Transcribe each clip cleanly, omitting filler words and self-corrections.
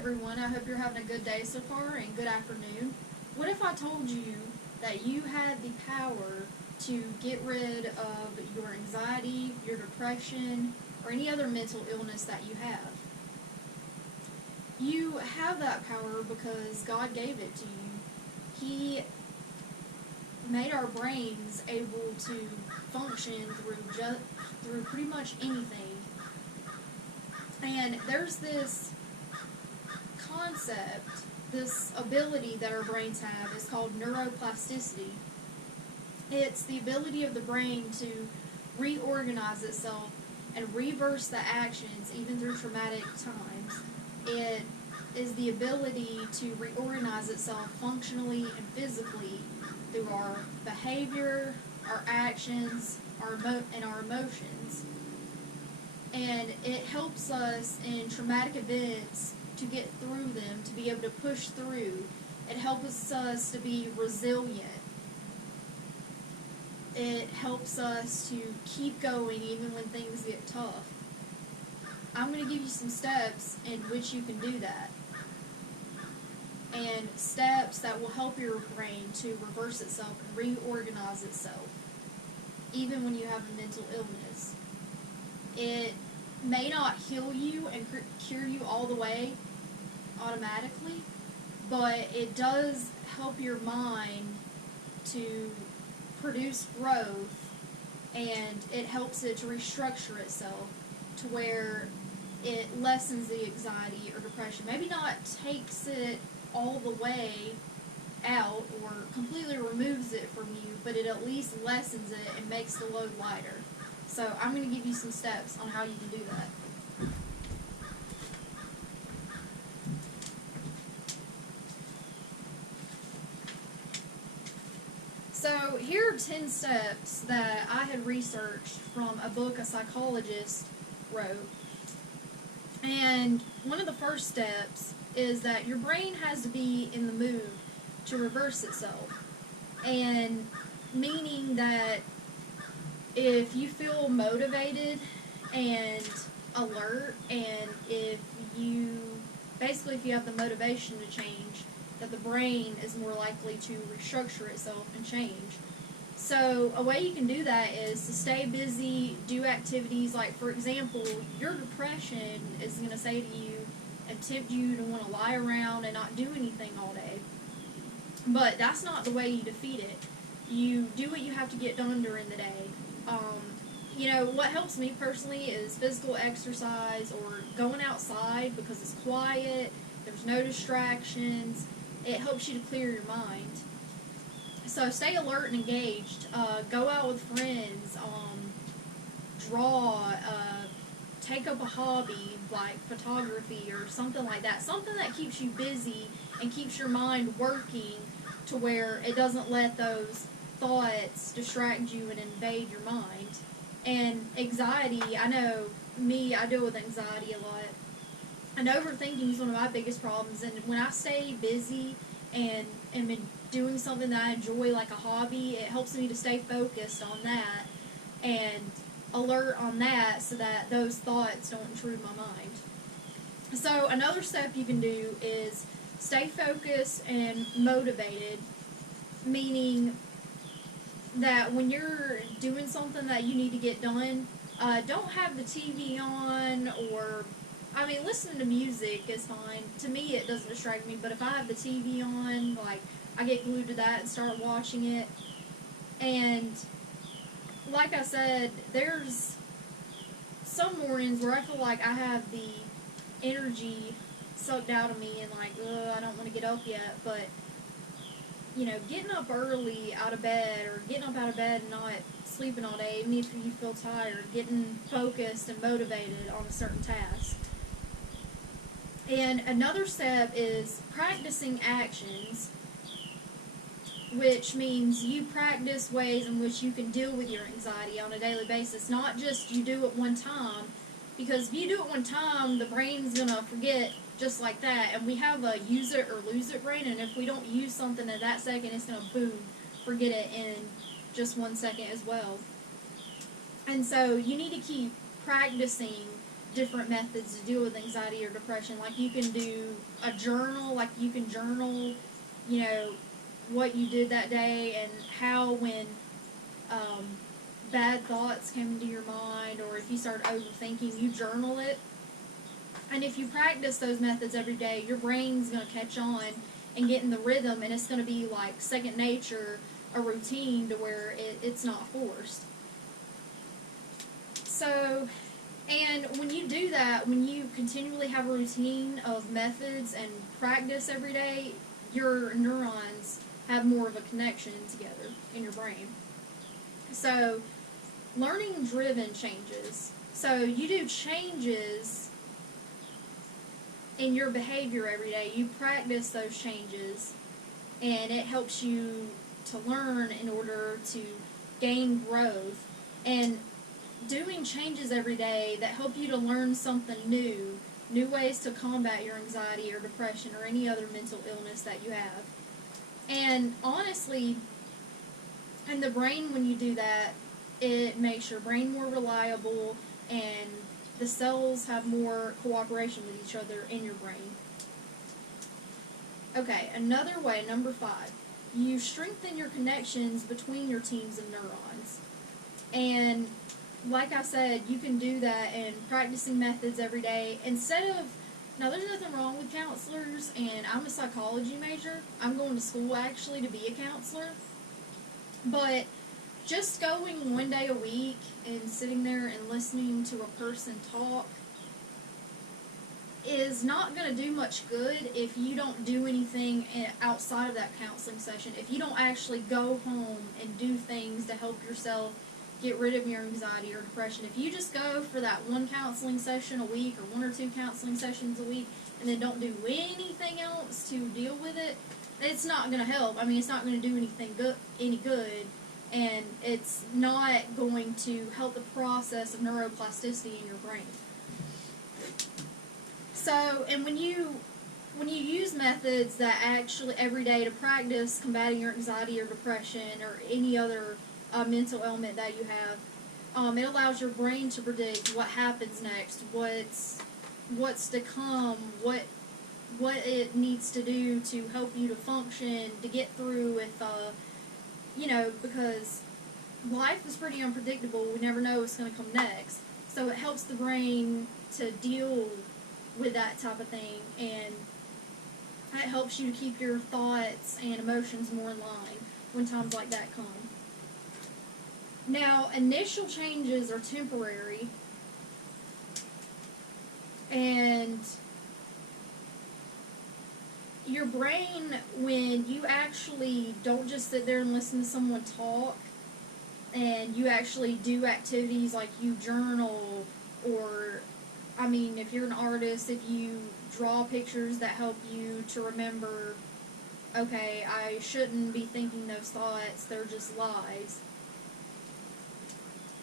everyone. I hope you're having a good day so far and good afternoon. What if I told you that you had the power to get rid of your anxiety, your depression, or any other mental illness that you have? You have that power because God gave it to you. He made our brains able to function through pretty much anything. And there's this concept, this ability that our brains have is called neuroplasticity. It's the ability of the brain to reorganize itself and reverse the actions even through traumatic times. It is the ability to reorganize itself functionally and physically through our behavior, our actions, and our emotions. And it helps us in traumatic events to get through them, to be able to push through. It helps us to be resilient. It helps us to keep going even when things get tough. I'm going to give you some steps in which you can do that. And steps that will help your brain to reverse itself and reorganize itself, even when you have a mental illness. It may not heal you and cure you all the way automatically, but it does help your mind to produce growth, and it helps it to restructure itself to where it lessens the anxiety or depression. Maybe not takes it all the way out or completely removes it from you, but it at least lessens it and makes the load lighter. So I'm going to give you some steps on how you can do that. So here are 10 steps that I had researched from a book a psychologist wrote. And one of the first steps is that your brain has to be in the mood to reverse itself. And meaning that if you feel motivated and alert, and if you have the motivation to change, that the brain is more likely to restructure itself and change. So a way you can do that is to stay busy, do activities like, for example, your depression is going to say to you and tempt you to want to lie around and not do anything all day. But that's not the way you defeat it. You do what you have to get done during the day. What helps me personally is physical exercise or going outside because it's quiet, there's no distractions. It helps you to clear your mind. So stay alert and engaged. Go out with friends. Draw. Take up a hobby like photography or something like that. Something that keeps you busy and keeps your mind working to where it doesn't let those thoughts distract you and invade your mind. And anxiety, I know me, I deal with anxiety a lot. And overthinking is one of my biggest problems. And when I stay busy and am doing something that I enjoy, like a hobby, it helps me to stay focused on that and alert on that so that those thoughts don't intrude my mind. So another step you can do is stay focused and motivated, meaning that when you're doing something that you need to get done, don't have the TV on or listening to music is fine. To me, it doesn't distract me, but if I have the TV on, I get glued to that and start watching it. And like I said, there's some mornings where I feel like I have the energy sucked out of me and I don't want to get up yet, but getting up early out of bed or getting up out of bed and not sleeping all day, even if you feel tired, getting focused and motivated on a certain task. And another step is practicing actions, which means you practice ways in which you can deal with your anxiety on a daily basis, not just you do it one time, because if you do it one time, the brain's going to forget just like that, and we have a use it or lose it brain, and if we don't use something at that second, it's going to boom, forget it in just 1 second as well. And so you need to keep practicing different methods to deal with anxiety or depression. Like you can do a journal, like you can journal, you know, what you did that day and how when bad thoughts came into your mind, or if you start overthinking, you journal it. And if you practice those methods every day, your brain's going to catch on and get in the rhythm, and it's going to be like second nature, a routine to where it's not forced. So, and when you do that, when you continually have a routine of methods and practice every day, your neurons have more of a connection together in your brain. So, learning driven changes. So, you do changes in your behavior every day. You practice those changes, and it helps you to learn in order to gain growth. And doing changes every day that help you to learn something new ways to combat your anxiety or depression or any other mental illness that you have. And honestly, in the brain, when you do that, it makes your brain more reliable, and the cells have more cooperation with each other in your brain. Okay, another way, number 5, you strengthen your connections between your teams of neurons. And like I said, you can do that in practicing methods every day. Now there's nothing wrong with counselors, and I'm a psychology major. I'm going to school actually to be a counselor. But just going one day a week and sitting there and listening to a person talk is not going to do much good if you don't do anything outside of that counseling session. If you don't actually go home and do things to help yourself get rid of your anxiety or depression. If you just go for that one counseling session a week or 1 or 2 counseling sessions a week and then don't do anything else to deal with it, it's not going to help. I mean, it's not going to do any good, and it's not going to help the process of neuroplasticity in your brain. So, and when you use methods that actually every day to practice combating your anxiety or depression or any other mental ailment that you have, it allows your brain to predict what happens next, what's to come, what it needs to do to help you to function, to get through with, because life is pretty unpredictable. We never know what's going to come next. So it helps the brain to deal with that type of thing, and it helps you to keep your thoughts and emotions more in line when times like that come. Now, initial changes are temporary, and your brain, when you actually don't just sit there and listen to someone talk, and you actually do activities like you journal, or, if you're an artist, if you draw pictures that help you to remember, okay, I shouldn't be thinking those thoughts, they're just lies,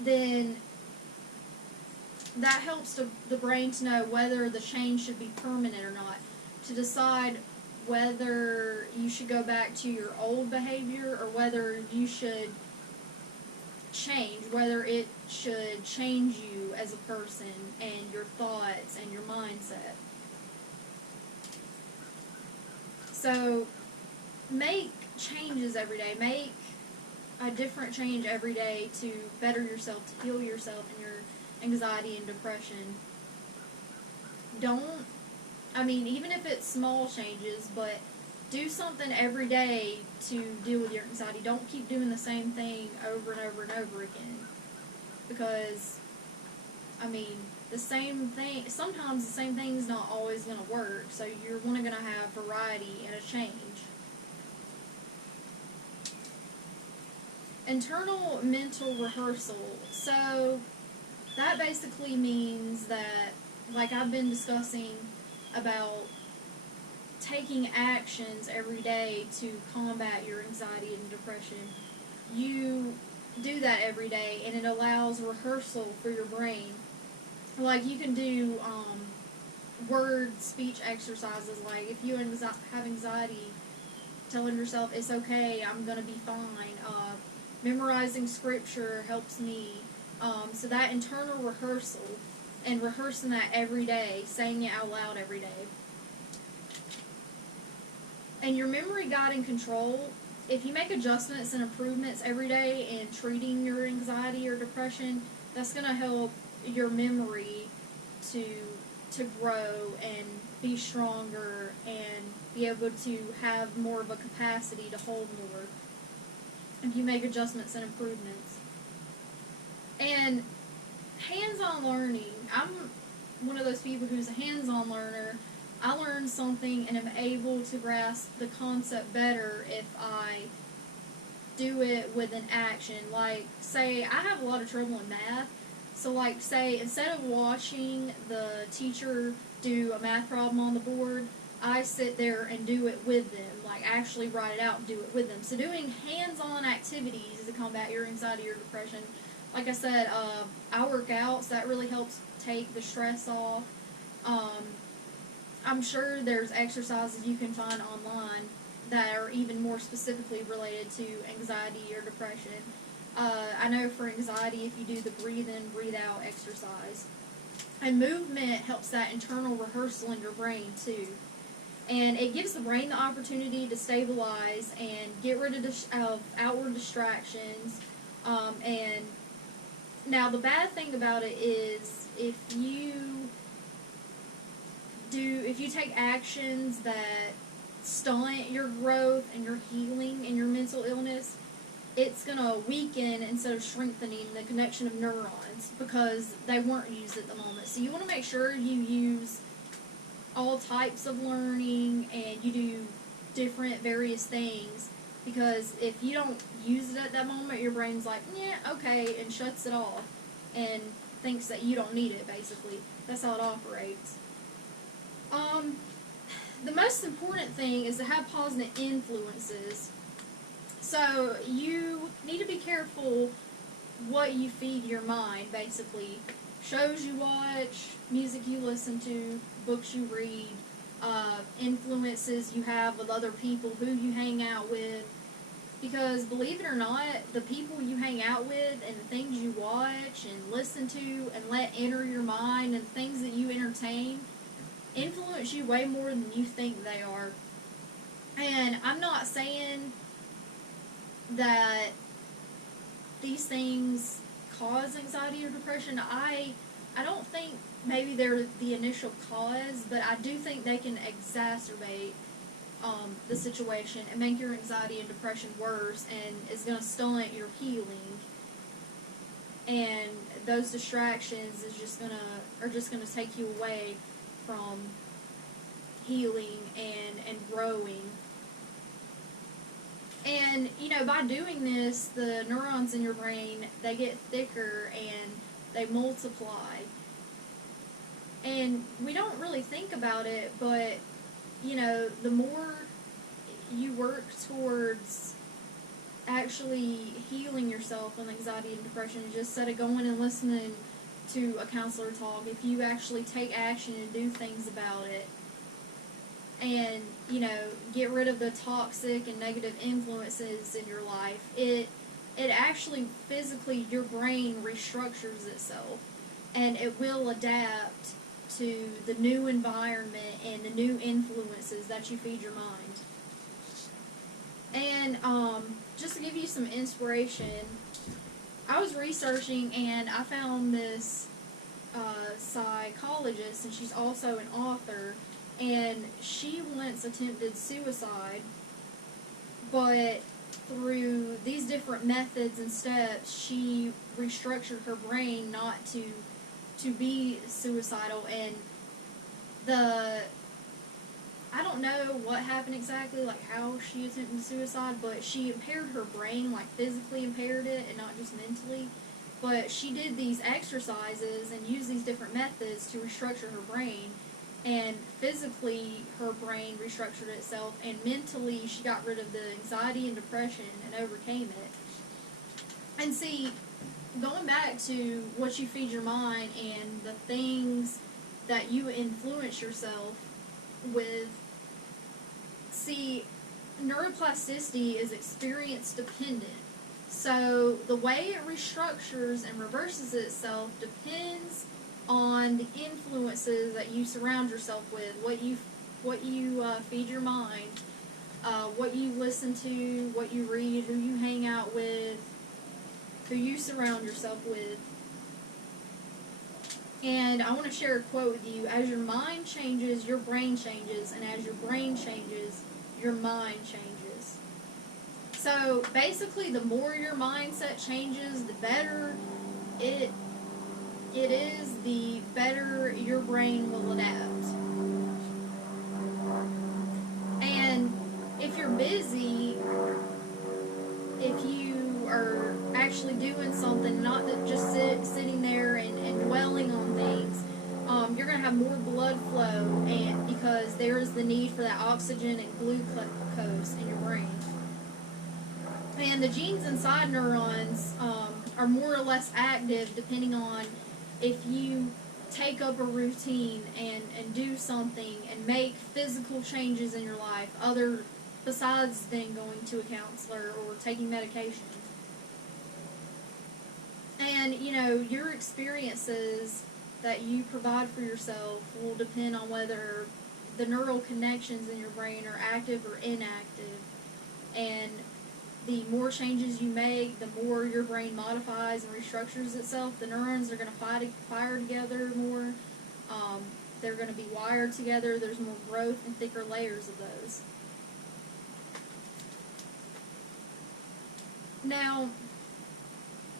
then that helps the brain to know whether the change should be permanent or not, to decide whether you should go back to your old behavior or whether you should change, whether it should change you as a person and your thoughts and your mindset. So make changes every day. Make a different change every day to better yourself, to heal yourself and your anxiety and depression. Even if it's small changes, but do something every day to deal with your anxiety. Don't keep doing the same thing over and over and over again. Because, the same thing, sometimes the same thing is not always going to work. So you're going to have variety and a change. Internal mental rehearsal. So that basically means that, like I've been discussing about taking actions every day to combat your anxiety and depression, you do that every day, and it allows rehearsal for your brain. Like you can do word speech exercises, like if you have anxiety, telling yourself it's okay, I'm going to be fine. Memorizing scripture helps me. So that internal rehearsal, and rehearsing that every day, saying it out loud every day. And your memory got in control. If you make adjustments and improvements every day in treating your anxiety or depression, that's going to help your memory to grow and be stronger and be able to have more of a capacity to hold more if you make adjustments and improvements. And hands-on learning, I'm one of those people who's a hands-on learner. I learn something and am able to grasp the concept better if I do it with an action. Like, say, I have a lot of trouble in math, so like, say, instead of watching the teacher do a math problem on the board, I sit there and do it with them, like actually write it out and do it with them. So doing hands-on activities to combat your anxiety or depression. Like I said, I work out, so that really helps take the stress off. I'm sure there's exercises you can find online that are even more specifically related to anxiety or depression. I know for anxiety, if you do the breathe in, breathe out exercise. And movement helps that internal rehearsal in your brain too. And it gives the brain the opportunity to stabilize and get rid of outward distractions. And now the bad thing about it is if you take actions that stunt your growth and your healing and your mental illness, it's going to weaken instead of strengthening the connection of neurons because they weren't used at the moment. So you want to make sure you use all types of learning and you do different various things, because if you don't use it at that moment, your brain's like, yeah, okay, and shuts it off and thinks that you don't need it, basically. That's how it operates. The most important thing is to have positive influences. So you need to be careful what you feed your mind, basically. Shows you watch, music you listen to, books you read, influences you have with other people, who you hang out with. Because believe it or not, the people you hang out with and the things you watch and listen to and let enter your mind and things that you entertain influence you way more than you think they are. And I'm not saying that these things cause anxiety or depression. I don't think maybe they're the initial cause, but I do think they can exacerbate the situation and make your anxiety and depression worse, and it's going to stunt your healing. And those distractions are just gonna take you away from healing and growing. And, you know, by doing this, the neurons in your brain, they get thicker and they multiply. And we don't really think about it, but, you know, the more you work towards actually healing yourself with anxiety and depression, just instead of going and listening to a counselor talk, if you actually take action and do things about it, and, you know, get rid of the toxic and negative influences in your life, it actually physically, your brain restructures itself, and it will adapt to the new environment and the new influences that you feed your mind. And just to give you some inspiration, I was researching and I found this psychologist, and she's also an author, and she once attempted suicide, but through these different methods and steps, she restructured her brain not to be suicidal. And I don't know what happened exactly, like how she attempted suicide, but she impaired her brain, like physically impaired it and not just mentally. But she did these exercises and used these different methods to restructure her brain, and physically her brain restructured itself, and mentally she got rid of the anxiety and depression and overcame it. And see, going back to what you feed your mind and the things that you influence yourself with, see, neuroplasticity is experience dependent. So the way it restructures and reverses itself depends on and the influences that you surround yourself with, what you feed your mind, what you listen to, what you read, who you hang out with, who you surround yourself with. And I want to share a quote with you. As your mind changes, your brain changes, and as your brain changes, your mind changes. So basically, the more your mindset changes, the better it is, the better your brain will adapt. And if you're busy, if you are actually doing something, not just sitting there and dwelling on things, you're going to have more blood flow, and because there is the need for that oxygen and glucose in your brain. And the genes inside neurons are more or less active depending on if you take up a routine and do something and make physical changes in your life, other besides then going to a counselor or taking medication. And, your experiences that you provide for yourself will depend on whether the neural connections in your brain are active or inactive. And the more changes you make, the more your brain modifies and restructures itself. The neurons are going to fire together more. They're going to be wired together. There's more growth and thicker layers of those. Now,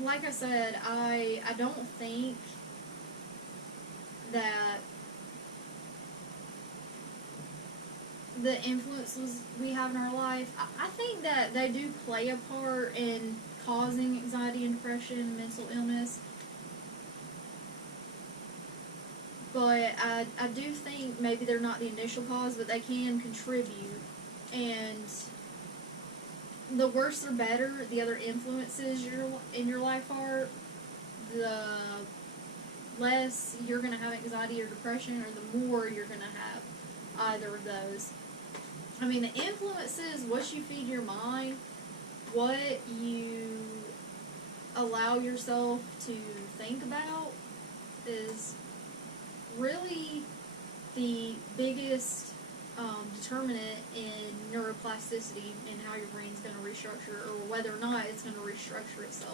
like I said, I don't think that the influences we have in our life, I think that they do play a part in causing anxiety and depression and mental illness. But I do think maybe they're not the initial cause, but they can contribute. And the worse or better the other influences in your life are, the less you're going to have anxiety or depression, or the more you're going to have either of those. I mean, the influences, what you feed your mind, what you allow yourself to think about, is really the biggest determinant in neuroplasticity and how your brain's going to restructure, or whether or not it's going to restructure itself.